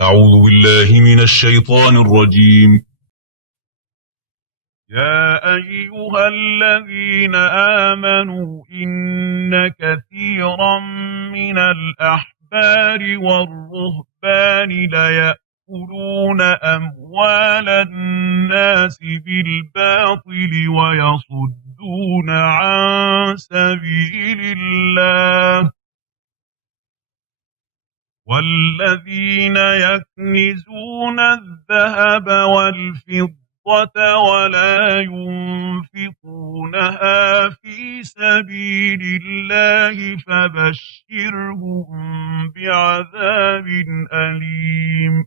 أعوذ بالله من الشيطان الرجيم. يا أيها الذين آمنوا إن كثيرا من الأحبار والرهبان ليأكلون أموال الناس بالباطل ويصدون عن سبيل الله والذين يكنزون الذهب والفضة ولا ينفقونها في سبيل الله فبشرهم بعذاب أليم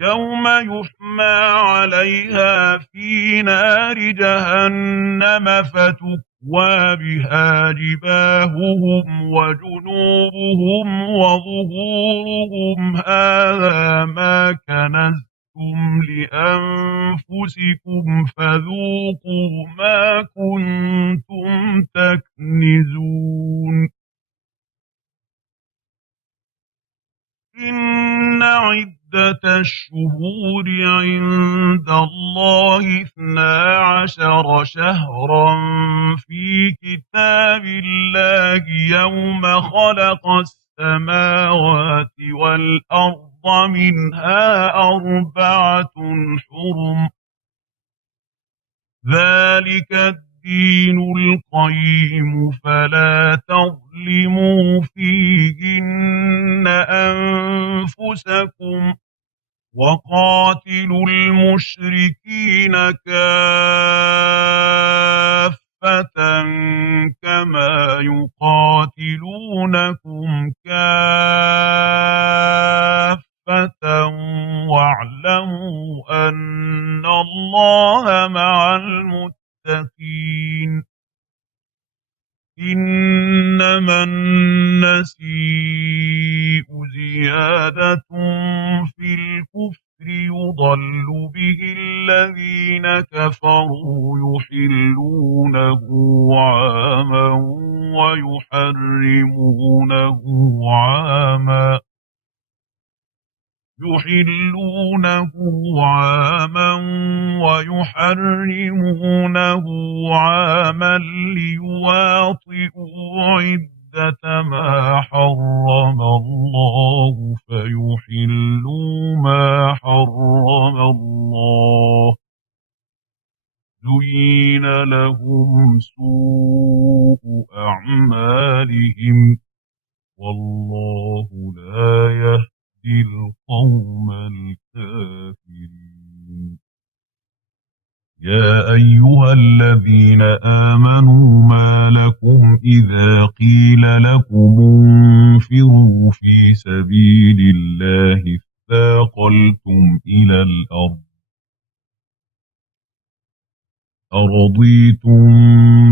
يوم يحمى عليها في نار جهنم فتكوى بها جباههم وجنوبهم وظهورهم هذا ما كنزتم لأنفسكم فذوقوا ما كنتم تكنزون إن عدة الشهور عند الله 12 شهرا في كتاب الله يوم خلق السماوات والأرض منها 4 حرم ذلك الدين القيم فلا تظلموا فيهن أنفسكم وقاتلوا المشركين كافة كما يقاتلونكم كافة واعلموا أن الله مع المتقين إنما النسيء زيادة في الكفر يضل به الذين كفروا يحلونه عاما ويحرمونه عاما ليواطئوا عدة ما حرم الله فيحلوا ما حرم الله زين لهم سوء أعمالهم والله لا يهدي القوم الكافرين يا أيها الذين آمنوا ما لكم إذا قيل لكم انفروا في سبيل الله اثاقلتم إلى الأرض أرضيتم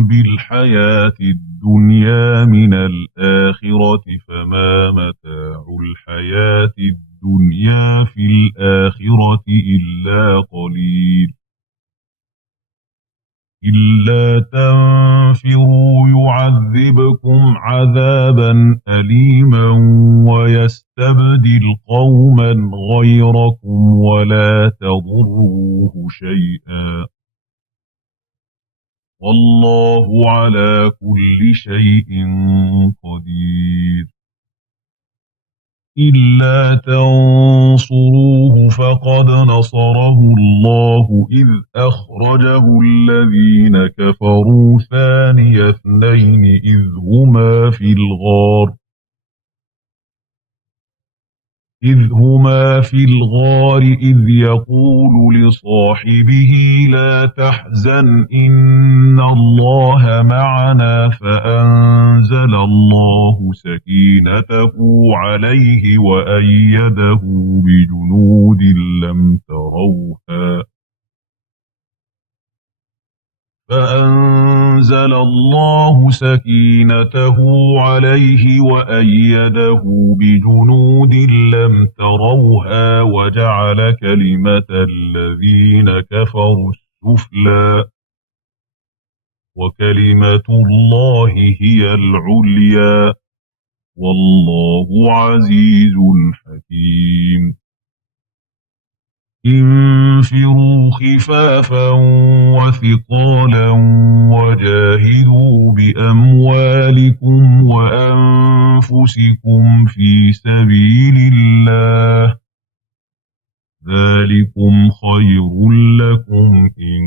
بالحياة الدنيا من الآخرة فما متاع الحياة الدنيا في الآخرة إلا قليل إلا تنفروا يعذبكم عذابا أليما ويستبدل قوما غيركم ولا تضروه شيئا والله على كل شيء قدير إلا تنصروه فقد نصره الله إذ أخرجه الذين كفروا ثاني اثنين إذ هما في الغار إذ يقول لصاحبه لا تحزن إن الله معنا فأنزل الله سكينته عليه وأيده بجنود لم تروها فأنزل الله سكينته عليه وأيده بجنود لم تروها وجعل كلمة الذين كفروا السفلى وكلمة الله هي العليا والله عزيز حكيم انفروا خفافا وثقالا وجاهدوا بأموالكم وأنفسكم في سبيل الله ذلكم خير لكم إن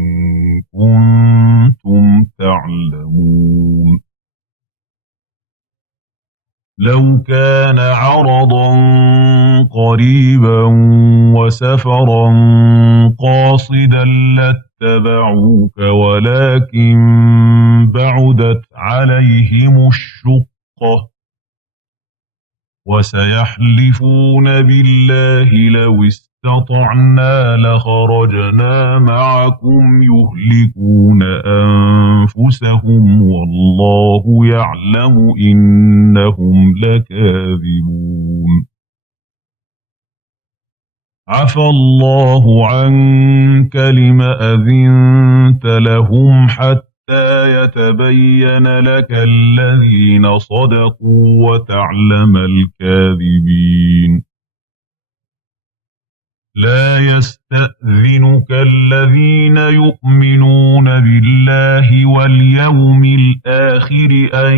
كنتم تعلمون لو كان عرضا قريبا وسفرا قاصدا لاتبعوك ولكن بعدت عليهم الشقة وسيحلفون بالله لو استطعنا لخرجنا معكم يهلكون أنفسهم والله يعلم إنهم لكاذبون عفى الله عنك لم أذنت لهم حتى يتبين لك الذين صدقوا وتعلم الكاذبين لا يستأذنك الذين يؤمنون بالله واليوم الآخر أن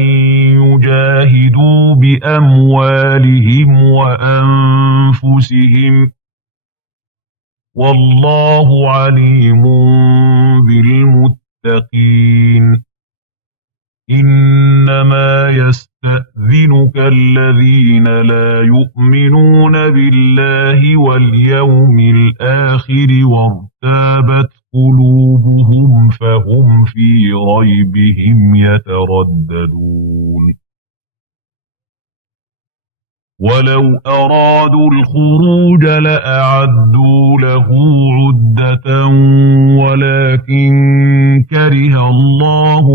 يجاهدوا بأموالهم وأنفسهم والله عليم بالمتقين إنما يستأذنك الذين لا يؤمنون بالله واليوم الآخر وارتابت قلوبهم فهم في ريبهم يترددون ولو أرادوا الخروج لأعدوا له عدة ولكن كره الله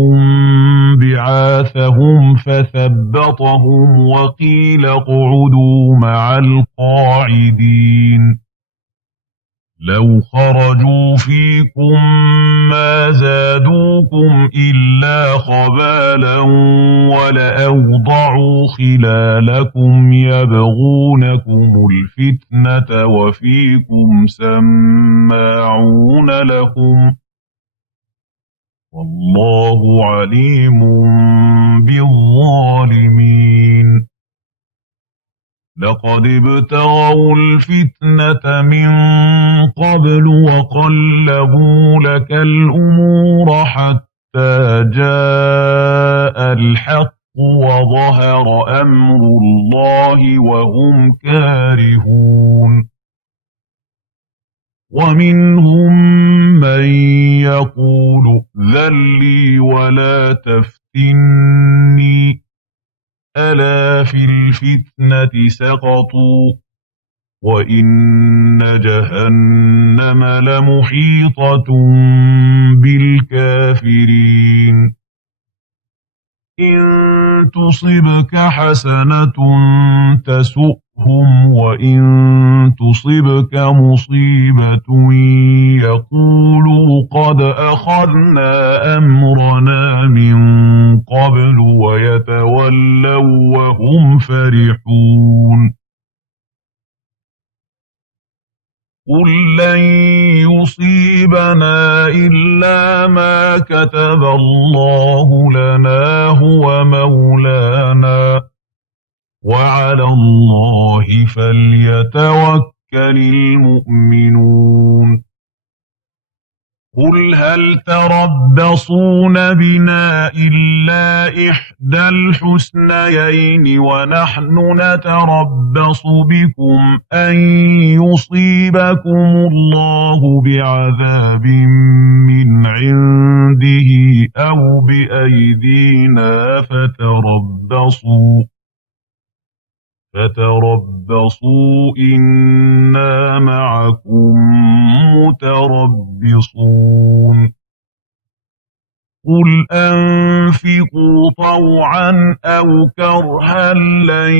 بعاثهم فثبطهم وقيل اقعدوا مع القاعدين لو خرجوا فيكم ما زادوكم إلا خبالا ولأوضعوا خلالكم يبغونكم الفتنة وفيكم سماعون لهم والله عليم بالظالمين لقد ابتغوا الفتنة من قبل وقلبوا لك الأمور حتى جاء الحق وظهر أمر الله وهم كارهون ومنهم من يقول ائذن لي ولا تفتني ألا في الفتنة سقطوا وإن جهنم لمحيطة بالكافرين إن تصبك حسنة تسؤهم وإن تصبك مصيبة يقولوا قد أخذنا أمرنا من قبل ويتولوا وهم فرحون قل لن يصيبنا إلا ما كتب الله لنا هو مولانا وعلى الله فليتوكل المؤمنون قل هل تربصون بنا إلا إحدى الحسنيين ونحن نتربص بكم أن يصيبكم الله بعذاب من عنده أو بأيدينا فتربصوا إنا معكم متربصون قل أنفقوا طوعا أو كرها لن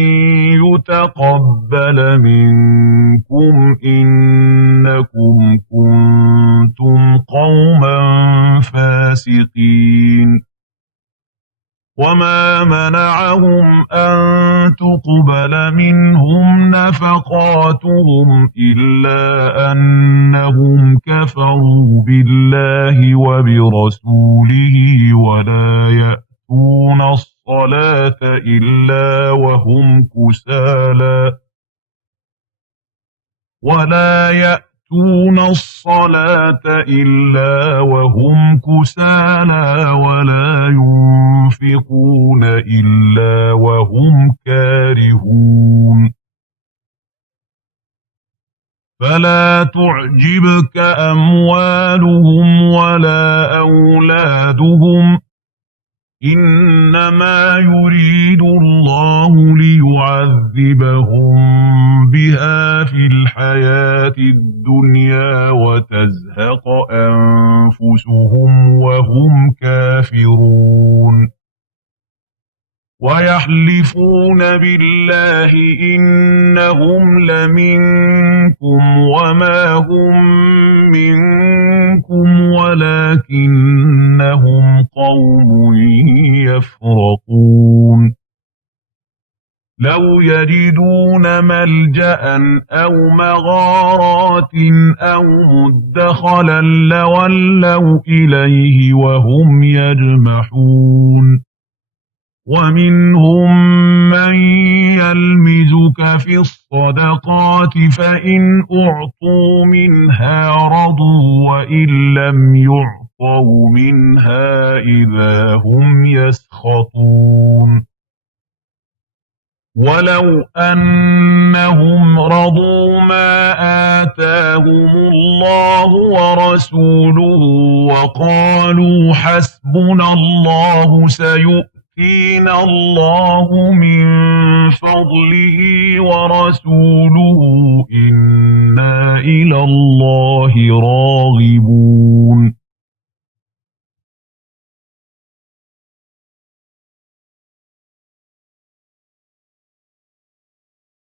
يتقبل منكم إنكم كنتم قوما فاسقين وما منعهم أن تقبل منهم نفقاتهم إلا أنهم كفروا بالله وبرسوله ولا يأتون الصلاة إلا وهم كسالى ولا ينفقون إلا وهم كارهون فلا تعجبك أموالهم ولا أولادهم إنما يريد الله ليعذبهم بها في الحياة الدنيا وتزهق أنفسهم وهم كافرون ويحلفون بالله إنهم لمنكم وما هم منكم ولكنهم قوم يفرقون لو يجدون ملجأ أو مغارات أو مدخلا لولوا إليه وهم يجمحون ومنهم من يلمزك في الصدقات فإن أعطوا منها رضوا وإن لم يعطوا منها إذا هم يسخطون ولو أنهم رضوا ما آتاهم الله ورسوله وقالوا حسبنا الله سيؤتينا الله من فضله ورسوله إنا إلى الله راغبون